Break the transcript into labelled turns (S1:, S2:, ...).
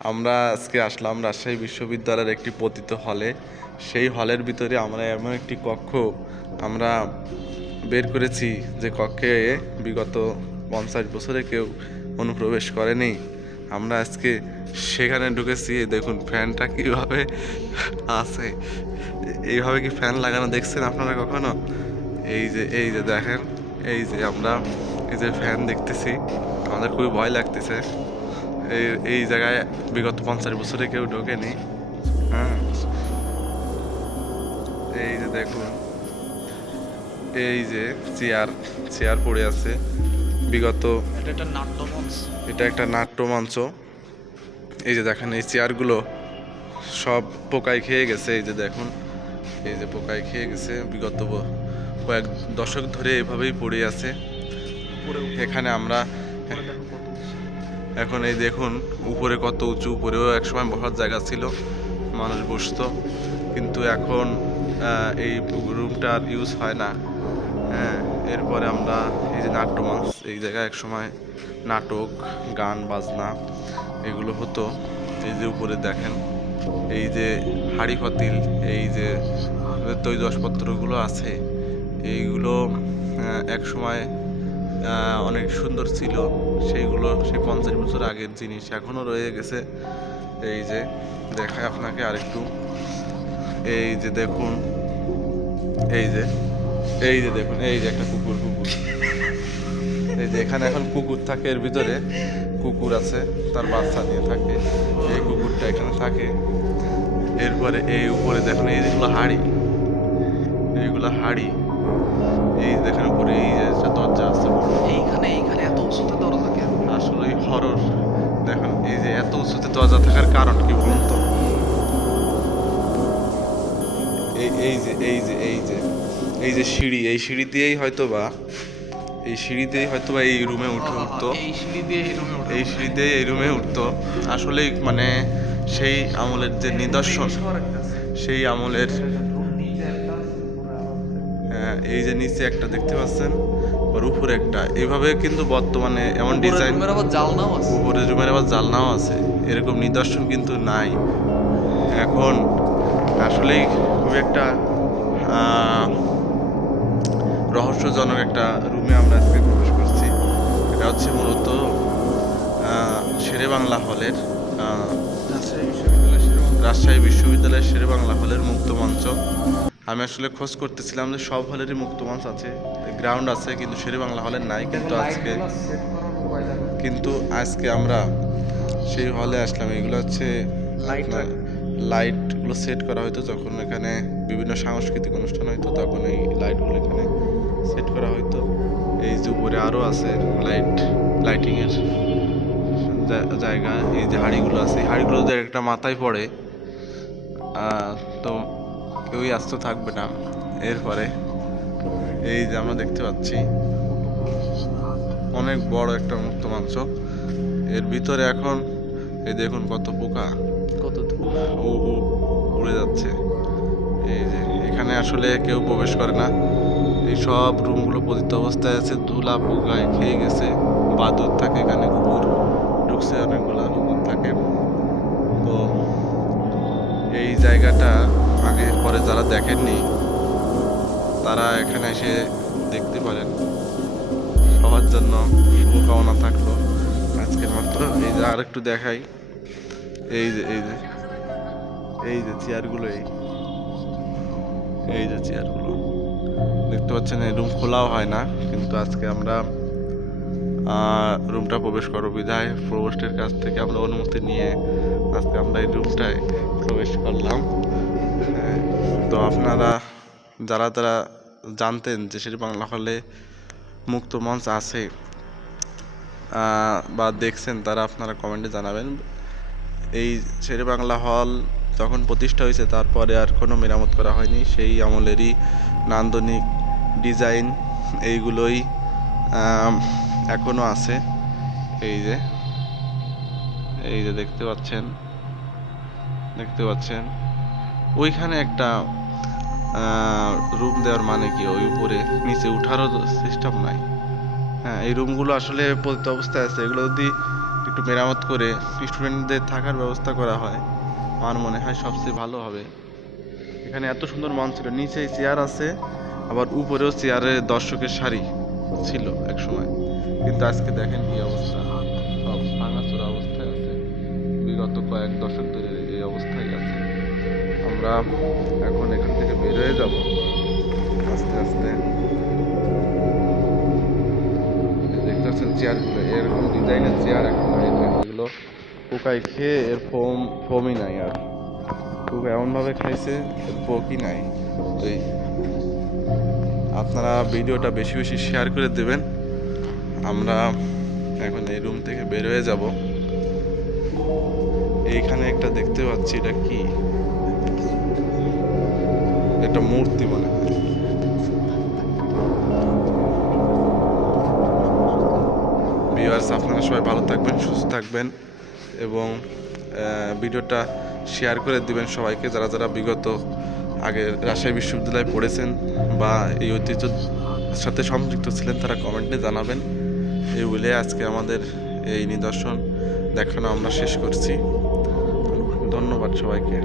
S1: আমরা আজকে আসলাম রাজশাহী বিশ্ববিদ্যালয়ের একটি পতিত হলে। সেই হলের ভিতরে আমরা এমন একটি কক্ষ আমরা বের করেছি যে কক্ষে বিগত পঞ্চাশ বছরে কেউ অনুপ্রবেশ করেনি। আমরা আজকে সেখানে ঢুকেছি। দেখুন, ফ্যানটা কীভাবে আছে। এইভাবে কি ফ্যান লাগানো দেখছেন আপনারা কখনো? এই যে এই যে দেখেন, এই যে আমরা এই যে ফ্যান দেখতেছি। আমাদের খুবই ভয় লাগতেছে। এই এই জায়গায় বিগত পঞ্চাশ বছরে কেউ ঢোকেনি হ্যাঁ। এই যে দেখুন এই যে চেয়ার চেয়ার পড়ে আছে। বিগত
S2: এটা একটা নাট্যমঞ্চ।
S1: এই যে দেখেন এই চেয়ারগুলো সব পোকায় খেয়ে গেছে এই যে দেখুন। এই যে পোকায় খেয়ে গেছে বিগত কয়েক দশক ধরে এভাবেই পড়ে আছে। এখানে আমরা এখন এই দেখুন উপরে কত উঁচু উপরেও একসময় বসার জায়গা ছিল মানুষ বসতো। কিন্তু এখন এই রুমটা আর ইউজ হয় না। হ্যাঁ এরপরে আমরা এই যে নাট্যমঞ্চ এই জায়গায় একসময় নাটক গান বাজনা এগুলো হতো। এই যে উপরে দেখেন এই যে হাড়ি পাতিল এই যে তৈরি জিনিসপত্রগুলো আছে এইগুলো আহ, একসময় আহ, অনেক সুন্দর ছিল। সেইগুলো সেই পঞ্চাশ বছর আগের জিনিস এখনও রয়ে গেছে। এই যে দেখায় আপনাকে আরেকটু। এই যে দেখুন, এই যে এই যে দেখুন, এই যে একটা কুকুর কুকুর। এই যে এখানে এখন কুকুর থাকে এর ভিতরে। কুকুর আছে, তার বাচ্চা নিয়ে থাকে। এই কুকুরটা এখানে থাকে। এরপরে এই উপরে দেখুন, এই যেগুলো হাড়ি, এইগুলো হাড়ি। এই দেখেন উপরে এই যে একটা দরজা আছে।
S2: এইখানে এইখানে এত উঁচুতে দরজা কেন?
S1: আসলে হরর দেখুন এই যে এত উঁচুতে দরজা থাকার কারণ কি বলুন তো? এই এই যে এই যে এই যে এই যে সিঁড়ি এই সিঁড়ি দিয়েই হয়তো বা এই সিঁড়ি দিয়েই হয়তো বা এই রুমে উঠে উঠতো।
S2: এই সিঁড়ি দিয়ে এই রুমে
S1: এই সিঁড়ি দিয়ে এই রুমে উঠতো। আসলে মানে সেই আমলের যে নিদর্শন সেই আমলের হ্যাঁ, এই যে নিচে একটা দেখতে পাচ্ছেন ওর উপরে একটা। এইভাবে কিন্তু বর্তমানে এমন ডিজাইন
S2: আবার জালনাও আছে।
S1: উপরে রুমের আবার জালনাও আছে। এরকম নিদর্শন কিন্তু নাই। এখন আসলেই খুব একটা রহস্যজনক একটা রুমে আমরা আজকে প্রবেশ করছি। এটা হচ্ছে মূলত শেরে বাংলা হলের আহ,
S2: রাজশাহী বিশ্ববিদ্যালয়ের
S1: রাজশাহী বিশ্ববিদ্যালয়ের শেরে বাংলা হলের মুক্ত মঞ্চ আমি আসলে খোঁজ করতেছিলাম যে সব হলেরই মুক্ত মঞ্চ আছে গ্রাউন্ড আছে কিন্তু শেরে বাংলা হলের নাই কিন্তু আজকে কিন্তু আজকে আমরা সেই হলে আসলাম। এগুলো হচ্ছে লাইটগুলো সেট করা হতো যখন এখানে বিভিন্ন সাংস্কৃতিক অনুষ্ঠান হতো তখন এই লাইটগুলো এখানে সেট করা হতো এই যে উপরে আরও আছে লাইট লাইটিংয়ের জায়গা এই যে হাঁড়িগুলো আছে হাঁড়িগুলো একটা মাথায় পড়ে। তো কেউই আস্ত থাকবে না। এরপরে এই যে আমরা দেখতে পাচ্ছি অনেক বড় একটা মুক্ত মাংস। এর ভিতরে এখন এই দেখুন কত পোকা।
S2: কত
S1: উ- উড়ে যাচ্ছে। এই যে এখানে আসলে কেউ প্রবেশ করে না। এই সব রুমগুলো পতিত অবস্থায় আছে ধুলা পোকায় খেয়ে গেছে। বাদুর থাকে এখানে কুকুর ঢুকছে অনেকগুলা কুকুর থাকে। তো এই জায়গাটা আগে পরে যারা দেখেননি, তারা এখানে এসে দেখতে পারেন। সবার জন্য শুভকামনা থাকল আজকের মতো। এই যে আর একটু দেখাই। এই যে এই যে এই যে চেয়ারগুলো এই। এই যে চেয়ারগুলো। দেখতে পাচ্ছেন, এই রুম খোলাও হয় না, কিন্তু আজকে আমরা রুমটা প্রবেশ করো বিধায়। প্রবেশের কাছ থেকে আমরা অনুমতি নিয়ে আজকে আমরা এই রুমটায় প্রবেশ করলাম। তো আপনারা যারা যারা জানতেন যে সেটি বাংলা হলে মুক্ত মঞ্চ আছে বা দেখছেন তারা আপনারা কমেন্টে জানাবেন। এই শেরে বাংলা হল যখন প্রতিষ্ঠা হয়েছে তারপরে আর কোনো মেরামত করা হয়নি। সেই আমলেরই নান্দনিক ডিজাইন এইগুলোই আম, এখনও আছে। এই যে এই যে দেখতে পাচ্ছেন দেখতে পাচ্ছেন। ওইখানে একটা রুম দেওয়ার মানে কি? ওই উপরে নিচে উঠারও সিস্টেম নাই। হ্যাঁ এই রুমগুলো আসলে পতিত অবস্থায় আছে। এগুলো যদি একটু মেরামত করে স্টুডেন্টদের থাকার ব্যবস্থা করা হয়, আমার মনে হয় সবচেয়ে ভালো হবে। এখানে এত সুন্দর মঞ্চ ছিল। নিচে চেয়ার আছে, আবার উপরেও চেয়ারে দর্শকের সারি ছিল এক সময় কিন্তু আজকে দেখেন কি অবস্থা। সব ভাঙাচোরা অবস্থায় আছে। বিগত কয়েক দশক ধরে এই অবস্থায় আছে। আমরা এখন এখান থেকে বের হয়ে যাব। আস্তে আস্তে। দেখতে পাচ্ছেন চেয়ারগুলো এরকম ডিজাইনের চেয়ার এখন নাই। এগুলো পোকায় খেয়ে এর ফোম, ফোমই নাই আর। পোকা এমনভাবে খাইছে পোকই নাই। এই আপনারা ভিডিওটা বেশি বেশি শেয়ার করে দেবেন। আমরা এখন এই রুম থেকে বের হয়ে যাব। এইখানে একটা দেখতে পাচ্ছি, এটা কি? এটা মূর্তি মনে ভিউয়ার্স আপনারা সবাই ভালো থাকবেন, সুস্থ থাকবেন এবং ভিডিওটা শেয়ার করে দিবেন সবাইকে যারা যারা বিগত আগে রাজশাহী বিশ্ববিদ্যালয়ে পড়েছেন বা এই ঐতিহ্যের সাথে সংযুক্ত ছিলেন, তারা কমেন্টে জানাবেন। এই বলে আজকে আমাদের এই নিদর্শন দেখানো আমরা শেষ করছি। ধন্যবাদ সবাইকে।